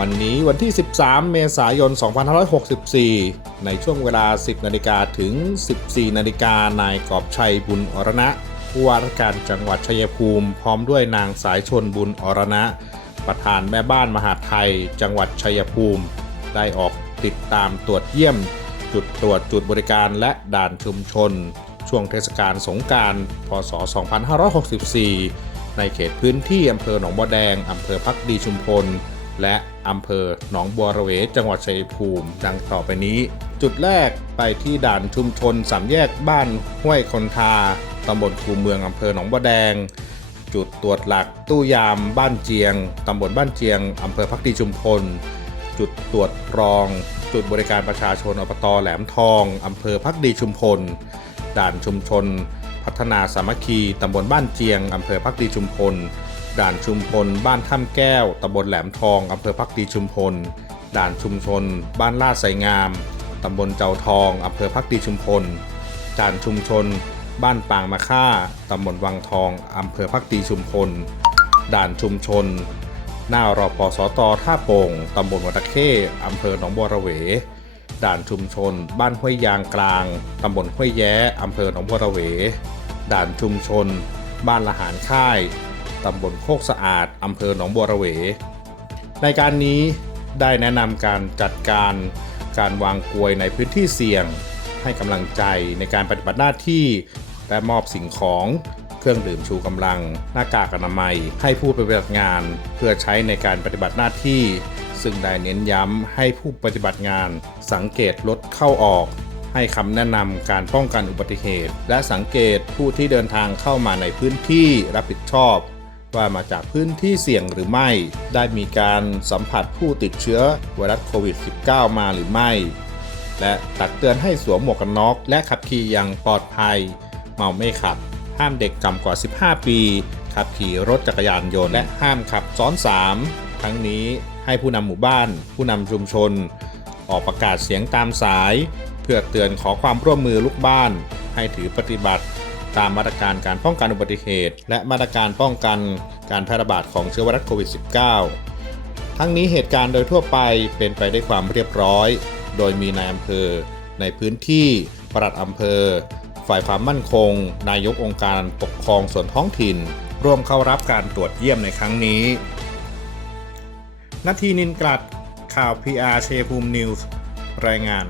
วันนี้วันที่ 13 เมษายน 2564 ในช่วงเวลา 10 นาฬิกาถึง 14 นาฬิกานายกอบชัยบุญอรณะผู้ว่าราชการจังหวัดชัยภูมิ พร้อมด้วยนางสายชนบุญอรณะ ประธานแม่บ้านมหาไทย จังหวัดชัยภูมิ ได้ออกติดตามตรวจเยี่ยม จุดตรวจจุดบริการและด่านชุมชน ช่วงเทศกาลสงกราร พศ 2564 ในเขตพื้นที่อำเภอหนองบัวแดงอำเภอพักดีชุมพล และ อำเภอหนองบัวระเว จังหวัดชัยภูมิ ดังต่อไปนี้ จุดแรกไปที่ด่านชุมชนสามแยกบ้านห้วยคนทาตำบลคูเมืองอำเภอหนองบัวแดง จุดตรวจหลักตู้ยามบ้านเจียงตำบลบ้านเจียงอำเภอพักดีชุมพล จุดตรวจรอง จุดบริการประชาชนอบตแหลมทองอำเภอพักดีชุมพล ด่านชุมชน พัฒนาสามัคคีตำบลบ้านเจียงอำเภอพักดีชุมพล ด่านชุมพล บ้านถ้ำแก้ว ตำบลแหลมทอง อำเภอพักดีชุมพล ด่านชุมชน บ้านลาดไสงาม ตำบลเจ้าทอง อำเภอพักดีชุมพล ด่านชุมชน บ้านปางมะค่า ตำบลวังทอง อำเภอพักดีชุมพล ด่านชุมชน หน้ารอพอสตท่าโป่ง ตำบลวัตะเข้อำเภอหนองบัวระเว ด่านชุมชน บ้านห้วยยางกลาง ตำบลห้วยแย้อำเภอหนองบัวระเว ด่านชุมชน บ้านละหารค่าย ตำบลโคกสะอาดอำเภอหนองบัวระเว ในการนี้ได้แนะนำการจัดการการวางกลวยในพื้นที่เสี่ยง ให้กำลังใจในการปฏิบัติหน้าที่ และมอบสิ่งของเครื่องดื่มชูกำลัง หน้ากากอนามัย ให้ผู้ปฏิบัติงาน เพื่อใช้ในการปฏิบัติหน้าที่ ซึ่งได้เน้นย้ำให้ผู้ปฏิบัติงาน สังเกตรถเข้าออก ให้คำแนะนำการป้องกันอุบัติเหตุ และสังเกตผู้ที่เดินทางเข้ามาในพื้นที่รับผิดชอบ ว่ามาจากพื้นที่เสี่ยงหรือไม่ ได้มีการสัมผัสผู้ติดเชื้อไวรัสโควิด -19 มาหรือไม่ และตักเตือนให้สวมหมวกกันน็อกและขับขี่อย่างปลอดภัย เมาไม่ขับ ห้ามเด็กต่ำกว่า 15 ปี ขับขี่รถจักรยานยนต์และห้ามขับซ้อน 3 ทั้งนี้ให้ผู้นำหมู่บ้าน ผู้นำชุมชน ออกประกาศเสียงตามสาย เพื่อเตือนขอความร่วมมือลูกบ้าน ให้ถือปฏิบัติ ตามมาตรการการป้องกันอุบัติเหตุ และมาตรการป้องกันการแพร่ระบาดของเชื้อไวรัสโควิด -19 ทั้งนี้เหตุการณ์โดยทั่วไปเป็นไปได้วยความเรียบร้อย โดยมีนายอำเภอ ในพื้นที่ปลัดอำเภอ ฝ่ายความมั่นคง นายกองค์การปกครองส่วนท้องถิ่น ร่วมเข้ารับการตรวจเยี่ยมในครั้งนี้นาทีนินกลัดข่าว PR เชภูมินิวส์รายงาน